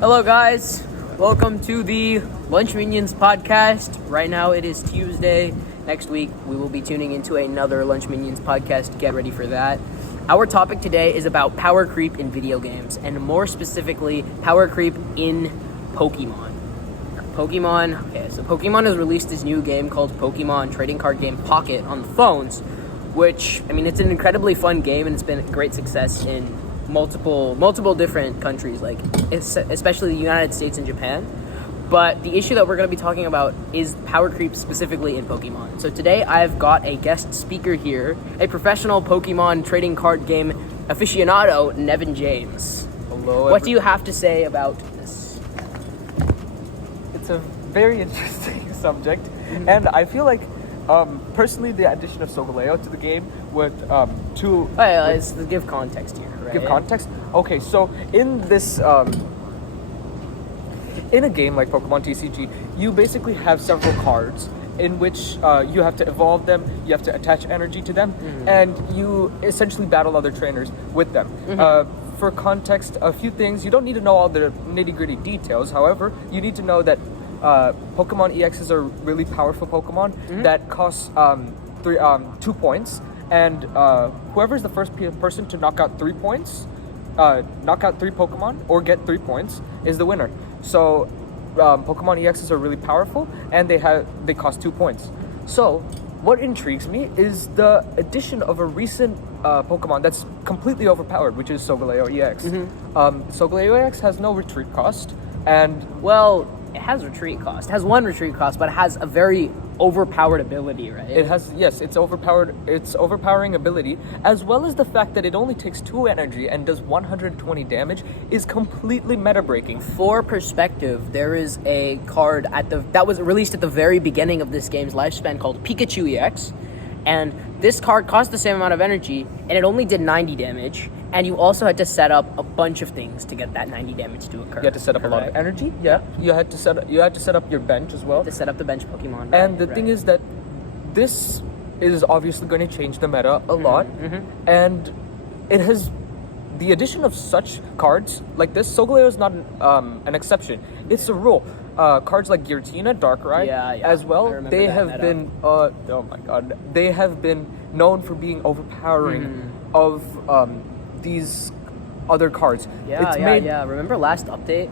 Hello, guys. Welcome to the Lunch Minions podcast. Right now, it is Tuesday. Next week, we will be tuning into another Lunch Minions podcast. Get ready for that. Our topic today is about power creep in video games, and more specifically, power creep in Pokemon. Pokemon has released this new game called Pokemon trading card game Pocket on the phones, which, it's an incredibly fun game, and it's been a great success in multiple different countries, like especially the United States and Japan. But the issue that we're going to be talking about is power creep specifically in Pokemon. So today I've got a guest speaker here, a professional Pokemon trading card game aficionado, Nevin James. Hello. What do you have to say about this? It's a very interesting subject, and I feel like personally the addition of Solgaleo to the game would Let's give context here, right? Give context? Okay, so in this in a game like Pokemon TCG, you basically have several cards in which you have to evolve them, you have to attach energy to them, and you essentially battle other trainers with them. For context, a few things, you don't need to know all the nitty-gritty details. However, you need to know that Pokemon EXs are really powerful Pokemon that cost 2 points, and whoever's the first person to knock out 3 points, knock out 3 Pokemon or get 3 points is the winner. So Pokemon EXs are really powerful, and they cost 2 points. So what intrigues me is the addition of a recent Pokemon that's completely overpowered, which is Solgaleo EX. Solgaleo EX has no retreat cost, and it has retreat cost. It has 1 retreat cost, but it has a very overpowered ability, right? It has, yes, it's overpowering ability, as well as the fact that it only takes 2 energy and does 120 damage is completely meta-breaking. For perspective, there is a card that was released at the very beginning of this game's lifespan called Pikachu EX, and this card cost the same amount of energy, and it only did 90 damage, and you also had to set up a bunch of things to get that 90 damage to occur. You had to set up a lot of energy, yeah. You had to set up your bench as well. To set up the bench Pokemon. And the thing is that this is obviously going to change the meta a lot, and it has the addition of such cards like this. Solgaleo is not an exception; it's a rule. Cards like Giratina, Darkrai, as well. They have been they have been known for being overpowering of these other cards. Remember last update?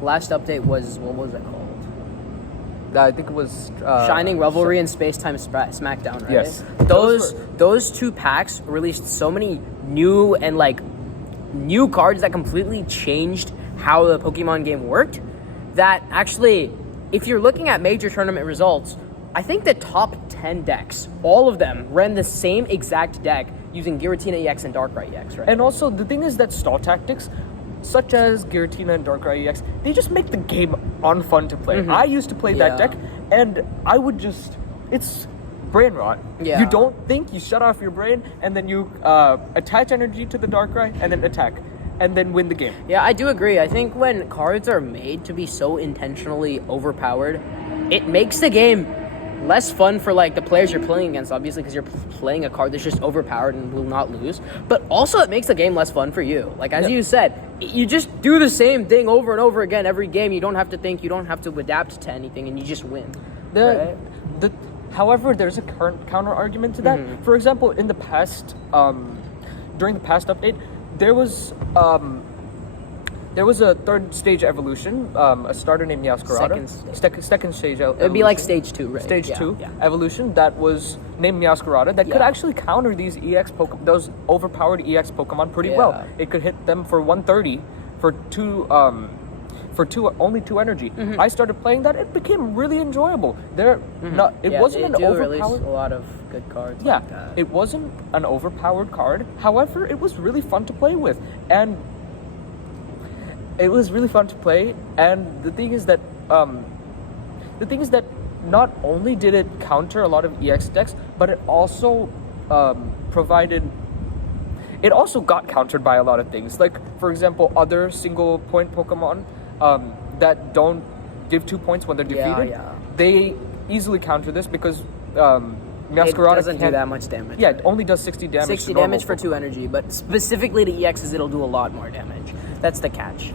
Last update was, what was it called? I think it was Shining Revelry and Space Time Smackdown, right? Yes. Those 2 packs released so many new cards that completely changed how the Pokemon game worked, that actually, if you're looking at major tournament results, I think the top 10 decks, all of them ran the same exact deck using Giratina EX and Darkrai EX, right? And also, the thing is that stall tactics, such as Giratina and Darkrai EX, they just make the game unfun to play. I used to play that deck, and I would it's brain rot. Yeah. You don't think, you shut off your brain, and then you attach energy to the Darkrai, and then attack, and then win the game. Yeah, I do agree. I think when cards are made to be so intentionally overpowered, it makes the game less fun for the players you're playing against, obviously, because you're playing a card that's just overpowered and will not lose. But also, it makes the game less fun for you. As you said, you just do the same thing over and over again every game. You don't have to think, you don't have to adapt to anything, and you just win. However, there's a current counter argument to that. For example, in the past, during the past update, there was a 3rd stage evolution, a starter named Meowscarada. Second stage evolution. It would be like stage 2, right? Stage 2 evolution that was named Meowscarada that could actually counter these those overpowered EX Pokemon pretty well. It could hit them for 130 for only 2 energy. I started playing that; it became really enjoyable. It wasn't an overpowered. Release a lot of good cards. Yeah, like that. It wasn't an overpowered card. However, it was really fun to play with, and it was really fun to play. And the thing is that not only did it counter a lot of EX decks, but it also it also got countered by a lot of things. Like, for example, other single point Pokemon that don't give 2 points when they're defeated. They easily counter this because Meowscarada it doesn't do that much damage. Yeah, it only does 60 damage. 60 damage for 2 energy, but specifically to EXs, it'll do a lot more damage. That's the catch.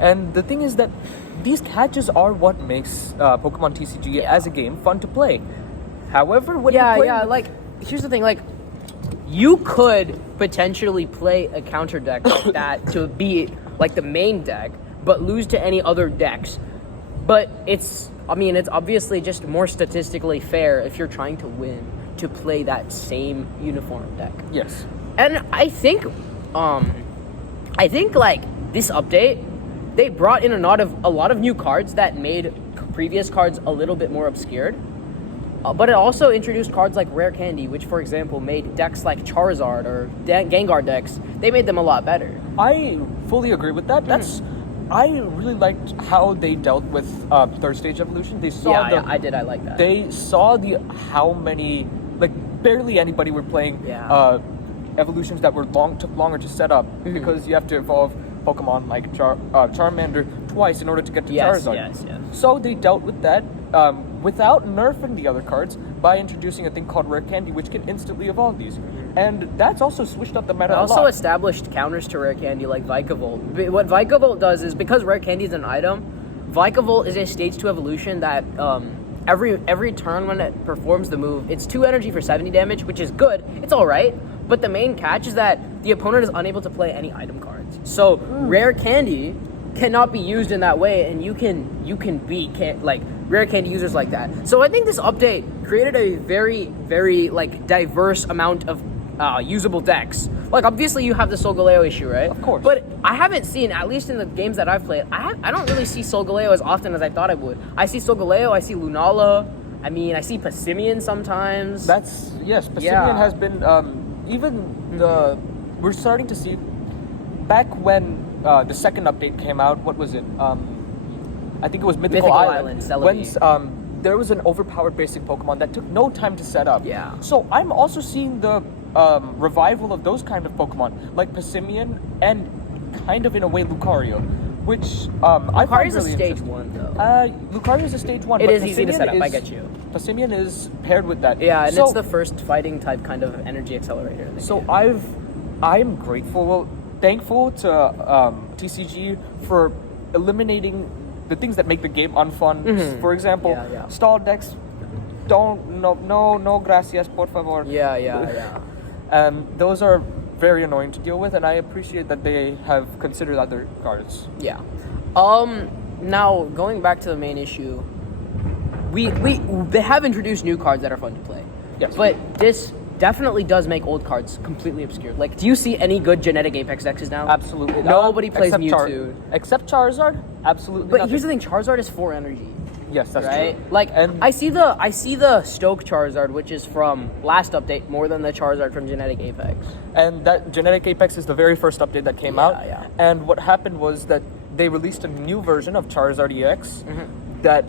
And the thing is that these catches are what makes Pokemon TCG as a game fun to play. However, when you're playing like here's the thing, like you could potentially play a counter deck like that to be like the main deck, but lose to any other decks. But it's obviously just more statistically fair if you're trying to win to play that same uniform deck. Yes. And I think like this update, they brought in a lot of new cards that made previous cards a little bit more obscured. But it also introduced cards like Rare Candy, which, for example, made decks like Charizard or Gengar decks, they made them a lot better. I fully agree with that. I really liked how they dealt with third stage evolution. They saw I did. I like that. They saw how many, like, barely anybody were playing evolutions that took longer to set up because you have to evolve Pokemon like Charmander twice in order to get to Charizard. Yes. So they dealt with that without nerfing the other cards by introducing a thing called Rare Candy, which can instantly evolve these. And that's also switched up the meta a lot. Also established counters to Rare Candy like Vikavolt. What Vikavolt does is, because Rare Candy is an item, Vikavolt is a stage 2 evolution that every turn when it performs the move, it's 2 energy for 70 damage, which is good. It's alright. But the main catch is that the opponent is unable to play any item cards. So Rare Candy cannot be used in that way, and you can beat Rare Candy users like that. So I think this update created a very, very like diverse amount of usable decks. Like, obviously you have the Solgaleo issue, right? Of course. But I haven't seen, at least in the games that I've played, I don't really see Solgaleo as often as I thought I would. I see Solgaleo, I see Lunala, I see Passimian sometimes. Passimian has been we're starting to see back when the second update came out. What was it? I think it was Mythical Island. When there was an overpowered basic Pokemon that took no time to set up. Yeah. So I'm also seeing the revival of those kind of Pokemon, like Passimian and kind of in a way Lucario, which I find Lucario's really a stage interesting. 1 though. Lucario's a stage 1. It but is easy to Passimian set up. I get you. Passimian is paired with that. Yeah, and it's the first fighting type kind of energy accelerator. In the game. I'm thankful to TCG for eliminating the things that make the game unfun. For example, stall decks. No gracias, por favor. Yeah. Those are very annoying to deal with, and I appreciate that they have considered other cards. Yeah. Now going back to the main issue, they have introduced new cards that are fun to play. Yes. But this definitely does make old cards completely obscure. Like, do you see any good genetic Apex decks now? Absolutely. Nobody plays except Mewtwo. Except Charizard? Absolutely. But nothing. here's the thing, Charizard is 4 energy. Yes, that's right? true. Like, and I see the Stoke Charizard, which is from last update, more than the Charizard from Genetic Apex. And that Genetic Apex is the very first update that came out. Yeah. And what happened was that they released a new version of Charizard EX that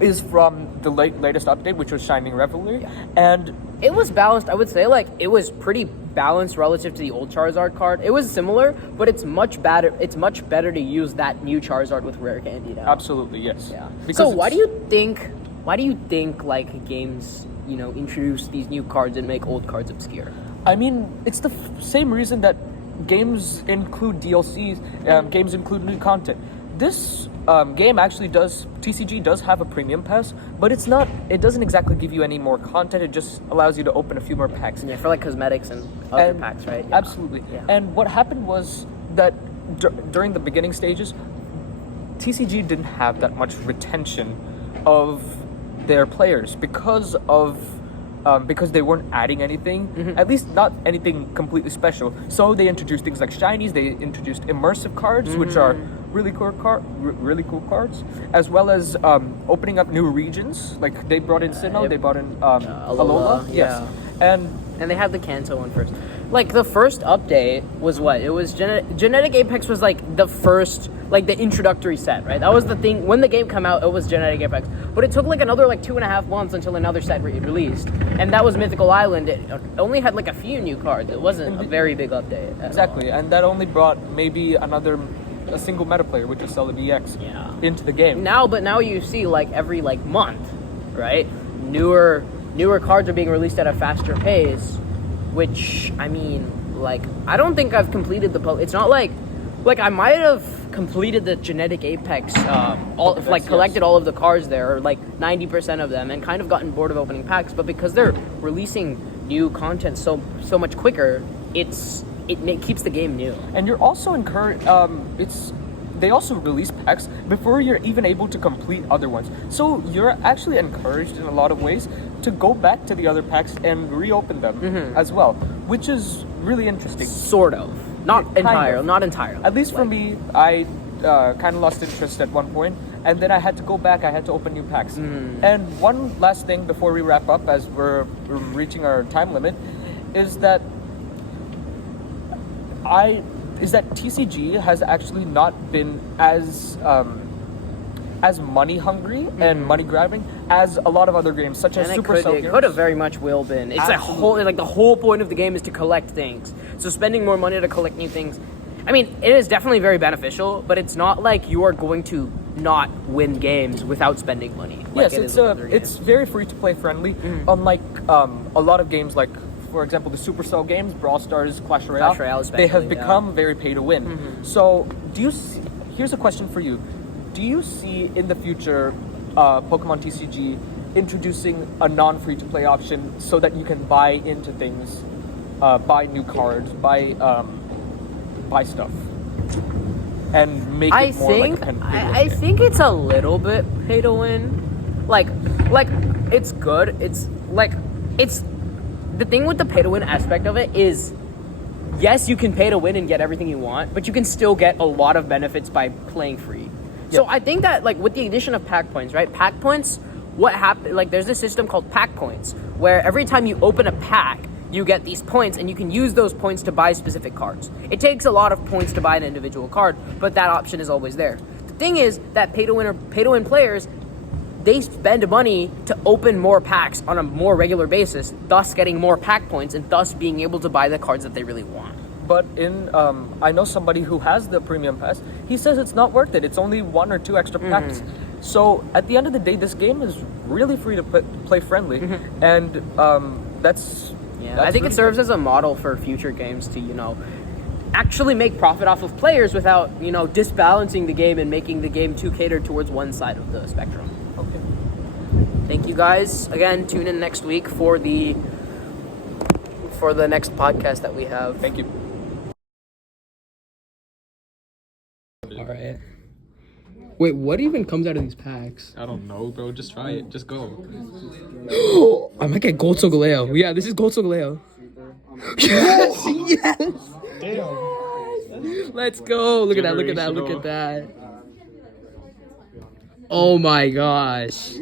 is from the latest update, which was Shining Revelry. Yeah. And it was balanced. I would say, like, it was pretty balanced relative to the old Charizard card. It was similar, but it's much better. It's much better to use that new Charizard with Rare Candy now. Absolutely, yes. Yeah. Because so why do you think like games, introduce these new cards and make old cards obscure? I mean, it's the same reason that games include DLCs, games include new content. This game actually TCG does have a premium pass, but it doesn't exactly give you any more content. It just allows you to open a few more packs. Yeah, for like cosmetics and other packs, right? Yeah. Absolutely. Yeah. And what happened was that during the beginning stages, TCG didn't have that much retention of their players because they weren't adding anything, at least not anything completely special. So they introduced things like shinies. They introduced immersive cards, which are really cool cards, as well as opening up new regions. Like they brought in Sinnoh, they brought in Alola. Yeah. Yes. And they had the Kanto one first. Like, the first update was what? It was Genetic Apex was like the first, like the introductory set, right? That was the thing. When the game came out, it was Genetic Apex. But it took like another 2.5 months until another set released. And that was Mythical Island. It only had like a few new cards. It wasn't a very big update. Exactly. And that only brought maybe a single meta player, which is Celebi EX, into the game. Now you see like every month, right? Newer cards are being released at a faster pace, which I don't think I've completed it's not like like I might have completed the genetic apex, collected all of the cards there, or like 90% of them, and kind of gotten bored of opening packs. But because they're releasing new content so much quicker, it keeps the game new. And you're also encouraged. They also release packs before you're even able to complete other ones. So you're actually encouraged in a lot of ways to go back to the other packs and reopen them as well, which is really interesting. Sort of. Not entirely. At least for me, I kind of lost interest at one point, and then I had to go back. I had to open new packs. And one last thing before we wrap up, as we're reaching our time limit, is that TCG has actually not been as money hungry and money grabbing as a lot of other games, such as Supercell games. It could have very much will been. It's the whole point of the game is to collect things. So spending more money to collect new things, I mean, it is definitely very beneficial, but it's not like you are going to not win games without spending money. Yes, it's very free to play friendly. Unlike a lot of games like, for example, the Supercell games, Brawl Stars, Clash Royale, they have become very pay to win. So, here's a question for you. Do you see in the future Pokemon TCG introducing a non-free to play option so that you can buy into things, buy new cards, buy stuff, and make it more like a kind of I think it's a little bit pay to win. Like it's good. It's the thing with the pay to win aspect of it is, yes, you can pay to win and get everything you want, but you can still get a lot of benefits by playing free. Yep. So I think that with the addition of pack points, right? Pack points, what happened? There's this system called pack points, where every time you open a pack, you get these points, and you can use those points to buy specific cards. It takes a lot of points to buy an individual card, but that option is always there. The thing is that pay to win players, they spend money to open more packs on a more regular basis, thus getting more pack points and thus being able to buy the cards that they really want. But I know somebody who has the premium pass. He says it's not worth it. It's only 1 or 2 extra packs. So at the end of the day, this game is really free to play friendly, and that's. Yeah, I think it serves as a model for future games to actually make profit off of players without disbalancing the game and making the game too catered towards one side of the spectrum. Okay. Thank you guys. Again, tune in next week for the next podcast that we have. Thank you. All right. Wait, what even comes out of these packs? I don't know, bro. Just try it. Just go. I might get Gold Solgaleo. Yeah, this is Gold Solgaleo. Yes! Yes! Damn. Let's go. Look at that. Look at that. Look at that. Oh my gosh.